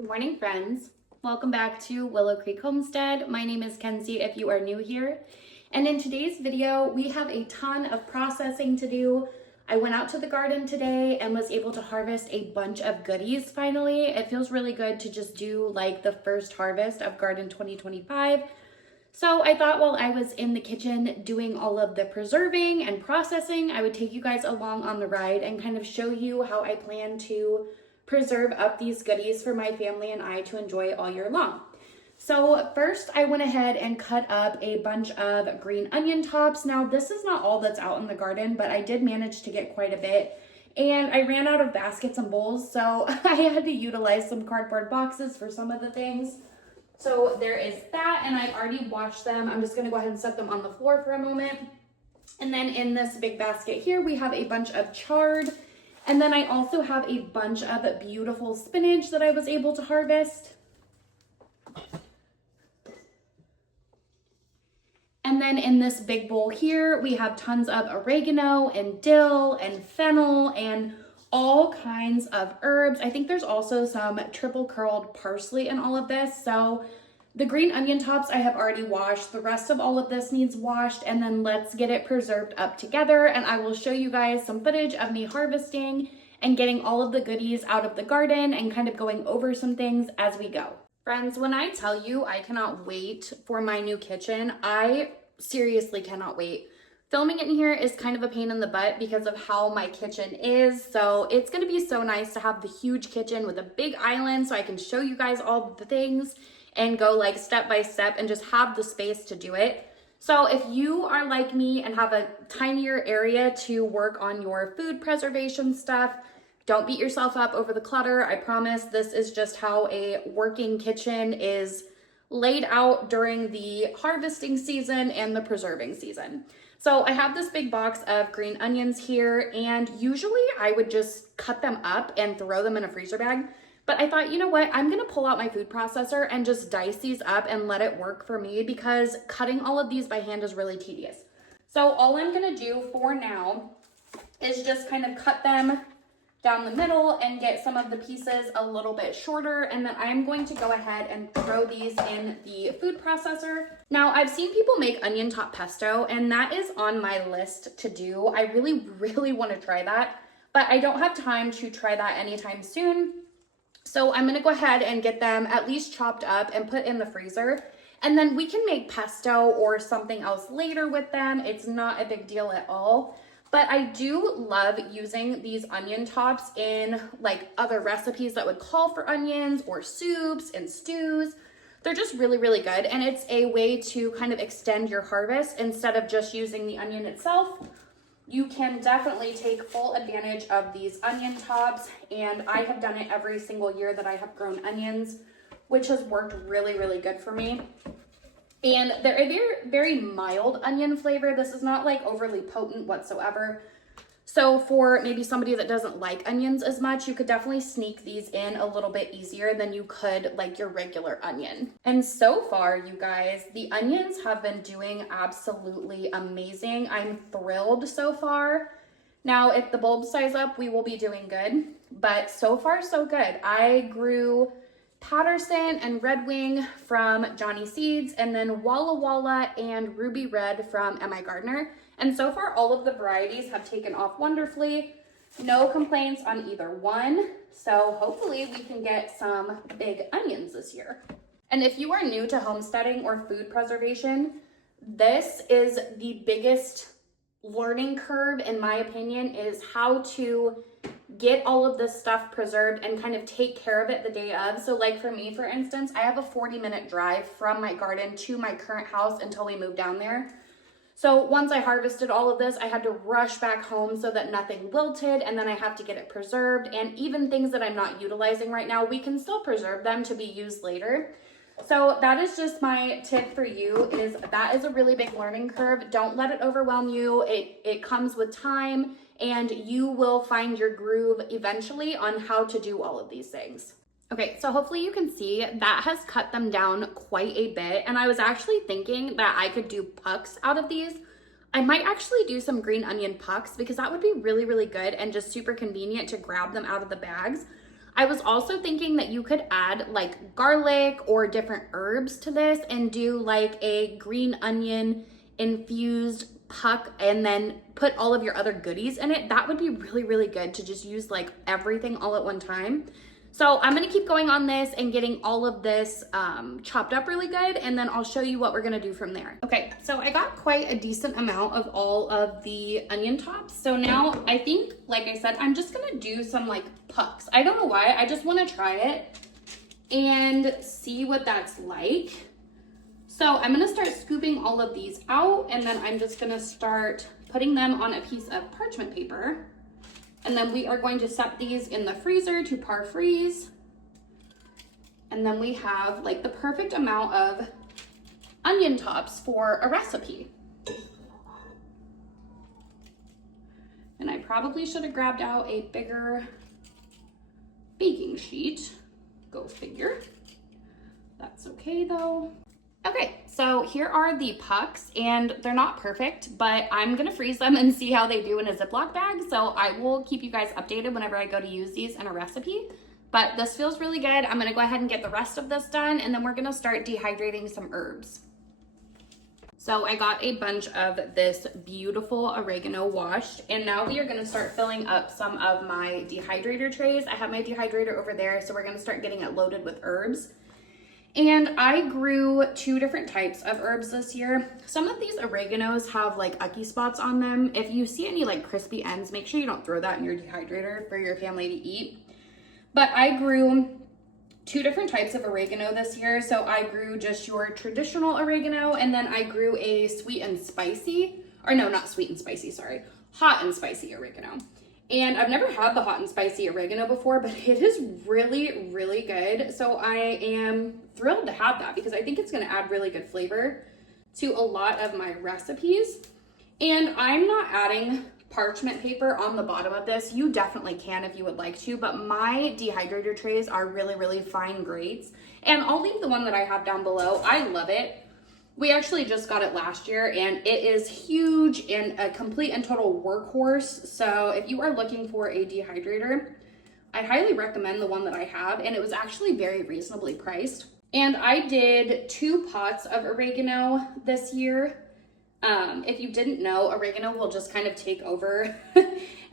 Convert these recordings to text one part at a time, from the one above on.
Good morning, friends. Welcome back to Willow Creek Homestead. My name is Kenzie if you are new here. And in today's video, we have a ton of processing to do. I went out to the garden today and was able to harvest a bunch of goodies finally. It feels really good to just do like the first harvest of Garden 2025. So I thought while I was in the kitchen doing all of the preserving and processing, I would take you guys along on the ride and kind of show you how I plan to preserve up these goodies for my family and I to enjoy all year long. So first I went ahead and cut up a bunch of green onion tops. Now this is not all that's out in the garden, but I did manage to get quite a bit. And I ran out of baskets and bowls, so I had to utilize some cardboard boxes for some of the things. So there is that, and I've already washed them. I'm just gonna go ahead and set them on the floor for a moment. And then in this big basket here, we have a bunch of chard. And then I also have a bunch of beautiful spinach that I was able to harvest. And then in this big bowl here, we have tons of oregano and dill and fennel and all kinds of herbs. I think there's also some triple curled parsley in all of this. So the green onion tops I have already washed. The rest of all of this needs washed, and then let's get it preserved up together. And I will show you guys some footage of me harvesting and getting all of the goodies out of the garden and kind of going over some things as we go. Friends, when I tell you I cannot wait for my new kitchen, I seriously cannot wait. Filming it in here is kind of a pain in the butt because of how my kitchen is. So it's gonna be so nice to have the huge kitchen with a big island so I can show you guys all the things and go like step by step and just have the space to do it. So if you are like me and have a tinier area to work on your food preservation stuff, don't beat yourself up over the clutter. I promise this is just how a working kitchen is laid out during the harvesting season and the preserving season. So I have this big box of green onions here, and usually I would just cut them up and throw them in a freezer bag. But I thought, you know what, I'm gonna pull out my food processor and just dice these up and let it work for me because cutting all of these by hand is really tedious. So all I'm gonna do for now is just kind of cut them down the middle and get some of the pieces a little bit shorter, and then I'm going to go ahead and throw these in the food processor. Now I've seen people make onion top pesto, and that is on my list to do. I really want to try that, but I don't have time to try that anytime soon. So I'm gonna go ahead and get them at least chopped up and put in the freezer. And then we can make pesto or something else later with them. It's not a big deal at all. But I do love using these onion tops in like other recipes that would call for onions or soups and stews. They're just really good. And it's a way to kind of extend your harvest instead of just using the onion itself. You can definitely take full advantage of these onion tops, and I have done it every single year that I have grown onions, which has worked really good for me. And they're a very mild onion flavor. This is not like overly potent whatsoever. So for maybe somebody that doesn't like onions as much, you could definitely sneak these in a little bit easier than you could like your regular onion. And so far, you guys, the onions have been doing absolutely amazing. I'm thrilled so far. Now, if the bulbs size up, we will be doing good, but so far so good. I grew Patterson and Red Wing from Johnny Seeds, and then Walla Walla and Ruby Red from M.I. Gardner. And so far, all of the varieties have taken off wonderfully. No complaints on either one. So hopefully we can get some big onions this year. And if you are new to homesteading or food preservation, this is the biggest learning curve, in my opinion, is how to get all of this stuff preserved and kind of take care of it the day of. So like for me, for instance, I have a 40-minute drive from my garden to my current house until we move down there. So once I harvested all of this, I had to rush back home so that nothing wilted, and then I have to get it preserved. And even things that I'm not utilizing right now, we can still preserve them to be used later. So that is just my tip for you, is that is a really big learning curve. Don't let it overwhelm you. It comes with time, and you will find your groove eventually on how to do all of these things. Okay, so hopefully you can see that has cut them down quite a bit. And I was actually thinking that I could do pucks out of these. I might actually do some green onion pucks because that would be really good and just super convenient to grab them out of the bags. I was also thinking that you could add like garlic or different herbs to this and do like a green onion infused puck and then put all of your other goodies in it. That would be really, really good to just use like everything all at one time. So I'm gonna keep going on this and getting all of this chopped up really good, and then I'll show you what we're gonna do from there. Okay, so I got quite a decent amount of all of the onion tops. So now I think, like I said, I'm just gonna do some like pucks. I don't know why, I just wanna try it and see what that's like. So I'm gonna start scooping all of these out, and then I'm just gonna start putting them on a piece of parchment paper. And then we are going to set these in the freezer to par freeze. And then we have like the perfect amount of onion tops for a recipe. And I probably should have grabbed out a bigger baking sheet. Go figure. That's okay though. Okay, so here are the pucks, and they're not perfect, but I'm gonna freeze them and see how they do in a Ziploc bag. So I will keep you guys updated whenever I go to use these in a recipe. But this feels really good. I'm gonna go ahead and get the rest of this done, and then we're gonna start dehydrating some herbs. So I got a bunch of this beautiful oregano washed, and now we are gonna start filling up some of my dehydrator trays. I have my dehydrator over there, so we're gonna start getting it loaded with herbs. And I grew 2 different types of herbs this year. Some of these oreganos have like ucky spots on them. If you see any like crispy ends, make sure you don't throw that in your dehydrator for your family to eat. But I grew 2 different types of oregano this year. So I grew just your traditional oregano, and then I grew a sweet and spicy, or no, not sweet and spicy, sorry, hot and spicy oregano. And I've never had the hot and spicy oregano before, but it is really, really good. So I am thrilled to have that because I think it's gonna add really good flavor to a lot of my recipes. And I'm not adding parchment paper on the bottom of this. You definitely can if you would like to, but my dehydrator trays are really, really fine grades. And I'll leave the one that I have down below. I love it. We actually just got it last year, and it is huge and a complete and total workhorse. So if you are looking for a dehydrator, I highly recommend the one that I have, and it was actually very reasonably priced. And I did 2 pots of oregano this year. If you didn't know, oregano will just kind of take over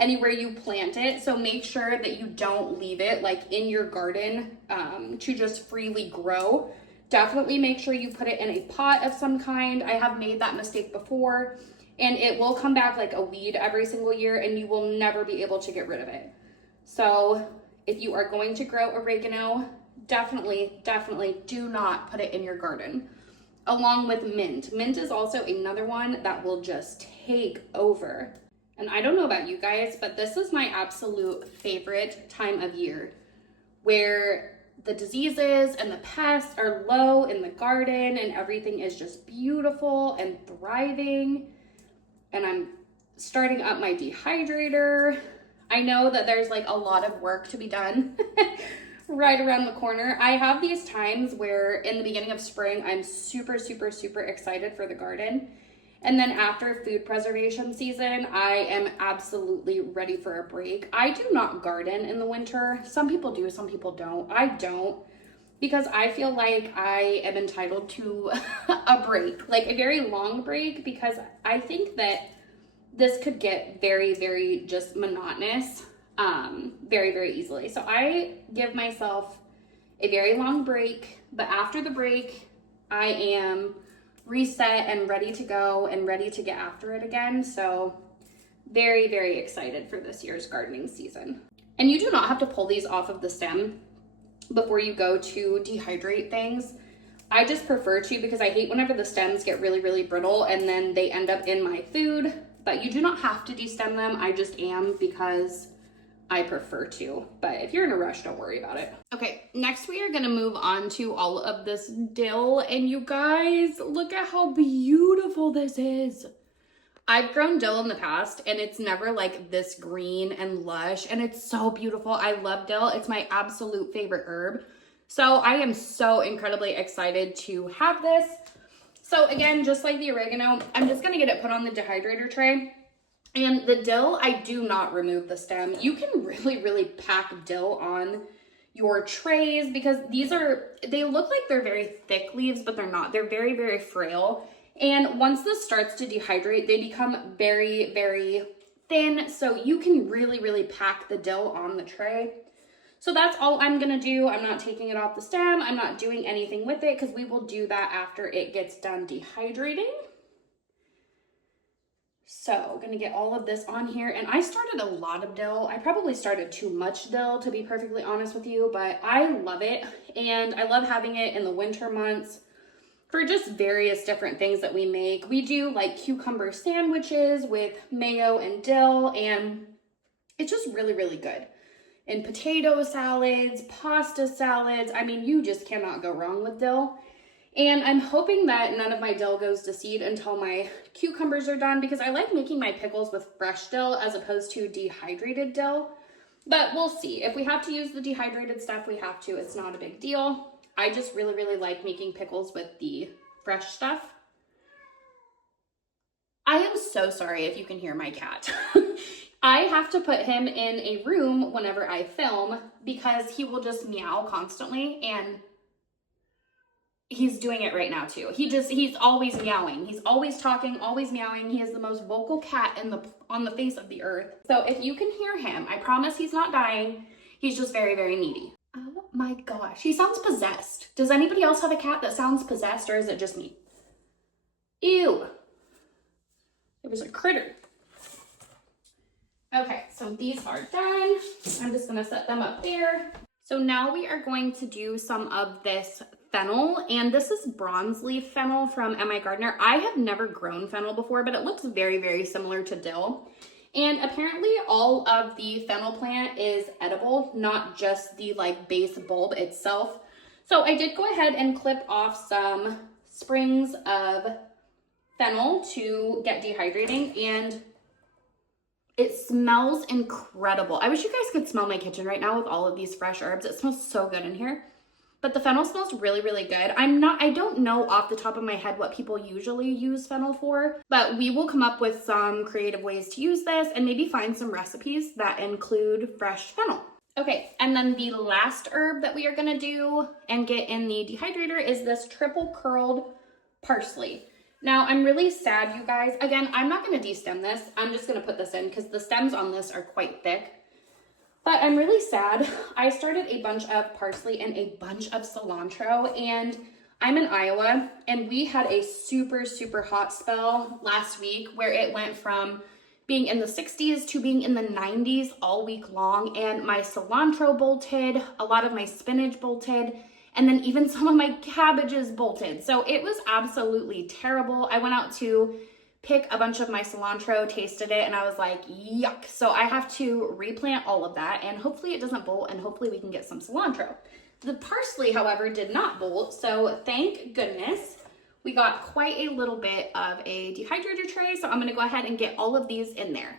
anywhere you plant it. So make sure that you don't leave it like in your garden to just freely grow. Definitely make sure you put it in a pot of some kind. I have made that mistake before, and it will come back like a weed every single year, and you will never be able to get rid of it. So if you are going to grow oregano, definitely do not put it in your garden. Along with mint. Mint is also another one that will just take over. And I don't know about you guys, but this is my absolute favorite time of year, where the diseases and the pests are low in the garden and everything is just beautiful and thriving. And I'm starting up my dehydrator. I know that there's like a lot of work to be done right around the corner. I have these times where in the beginning of spring, I'm super excited for the garden. And then after food preservation season, I am absolutely ready for a break. I do not garden in the winter. Some people do, some people don't. I don't, because I feel like I am entitled to a break, like a very long break, because I think that this could get very just monotonous very easily. So I give myself a very long break, but after the break, I am reset and ready to go and ready to get after it again. So very excited for this year's gardening season. And you do not have to pull these off of the stem before you go to dehydrate things. I just prefer to, because I hate whenever the stems get really brittle and then they end up in my food. But you do not have to destem them. I just am because I prefer to, but if you're in a rush, don't worry about it. Okay, next we are gonna move on to all of this dill, and you guys, look at how beautiful this is. I've grown dill in the past, and it's never like this green and lush, and it's so beautiful. I love dill. It's my absolute favorite herb. So I am so incredibly excited to have this. So again, just like the oregano, I'm just gonna get it put on the dehydrator tray. And the dill, I do not remove the stem. You can really pack dill on your trays, because they look like they're very thick leaves, but they're not. They're very, very frail. And once this starts to dehydrate, they become very, very thin. So you can really, really pack the dill on the tray. So that's all I'm gonna do. I'm not taking it off the stem. I'm not doing anything with it because we will do that after it gets done dehydrating. So gonna get all of this on here. And I started a lot of dill. I probably started too much dill, to be perfectly honest with you, but I love it. And I love having it in the winter months for just various different things that we make. We do like cucumber sandwiches with mayo and dill, and it's just really, really good. And potato salads, pasta salads. I mean, you just cannot go wrong with dill. And I'm hoping that none of my dill goes to seed until my cucumbers are done, because I like making my pickles with fresh dill as opposed to dehydrated dill. But we'll see. If we have to use the dehydrated stuff, we have to. It's not a big deal. I just really, really like making pickles with the fresh stuff. I am so sorry if you can hear my cat. I have to put him in a room whenever I film because he will just meow constantly, and he's doing it right now too. He's always meowing. He's always talking, always meowing. He is the most vocal cat on the face of the earth. So if you can hear him, I promise he's not dying. He's just very, very needy. Oh my gosh, he sounds possessed. Does anybody else have a cat that sounds possessed, or is it just me? Ew. It was a critter. Okay, so these are done. I'm just gonna set them up there. So now we are going to do some of this fennel, and this is bronze leaf fennel from MI Gardener. I have never grown fennel before, but it looks very, very similar to dill. And apparently all of the fennel plant is edible, not just the like base bulb itself. So I did go ahead and clip off some sprigs of fennel to get dehydrating, and it smells incredible. I wish you guys could smell my kitchen right now with all of these fresh herbs. It smells so good in here. But the fennel smells really, really good. I don't know off the top of my head what people usually use fennel for, but we will come up with some creative ways to use this and maybe find some recipes that include fresh fennel. Okay, and then the last herb that we are gonna do and get in the dehydrator is this triple curled parsley. Now, I'm really sad, you guys. Again, I'm not gonna de-stem this. I'm just gonna put this in because the stems on this are quite thick. But I'm really sad. I started a bunch of parsley and a bunch of cilantro, and I'm in Iowa, and we had a super, super hot spell last week where it went from being in the 60s to being in the 90s all week long, and my cilantro bolted, a lot of my spinach bolted, and then even some of my cabbages bolted. So it was absolutely terrible. I went out to pick a bunch of my cilantro, tasted it, and I was like, yuck. So I have to replant all of that, and hopefully it doesn't bolt, and hopefully we can get some cilantro. The parsley, however, did not bolt, so thank goodness. We got quite a little bit of a dehydrator tray, so I'm gonna go ahead and get all of these in there.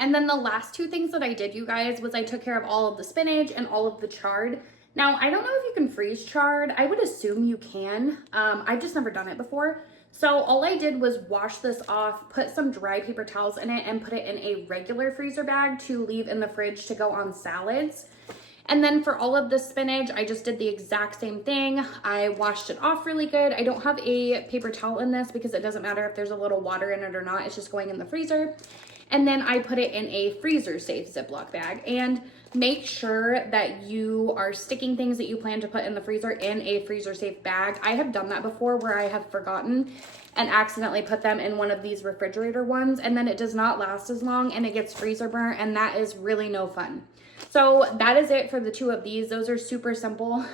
And then the last two things that I did, you guys, was I took care of all of the spinach and all of the chard. Now, I don't know if you can freeze chard. I would assume you can. I've just never done it before. So all I did was wash this off, put some dry paper towels in it, and put it in a regular freezer bag to leave in the fridge to go on salads. And then for all of the spinach, I just did the exact same thing. I washed it off really good. I don't have a paper towel in this because it doesn't matter if there's a little water in it or not. It's just going in the freezer. And then I put it in a freezer safe Ziploc bag. And make sure that you are sticking things that you plan to put in the freezer in a freezer safe bag. I have done that before where I have forgotten and accidentally put them in one of these refrigerator ones, and then it does not last as long and it gets freezer burnt, and that is really no fun. So that is it for the two of these. Those are super simple.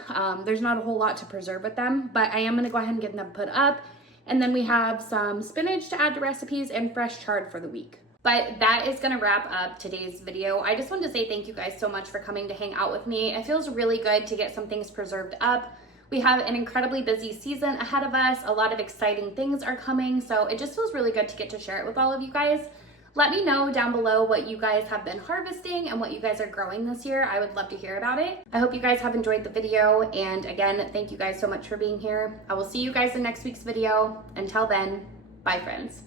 There's not a whole lot to preserve with them, but I am gonna go ahead and get them put up. And then we have some spinach to add to recipes and fresh chard for the week. But that is gonna wrap up today's video. I just wanted to say thank you guys so much for coming to hang out with me. It feels really good to get some things preserved up. We have an incredibly busy season ahead of us. A lot of exciting things are coming, so it just feels really good to get to share it with all of you guys. Let me know down below what you guys have been harvesting and what you guys are growing this year. I would love to hear about it. I hope you guys have enjoyed the video, and again, thank you guys so much for being here. I will see you guys in next week's video. Until then, bye friends.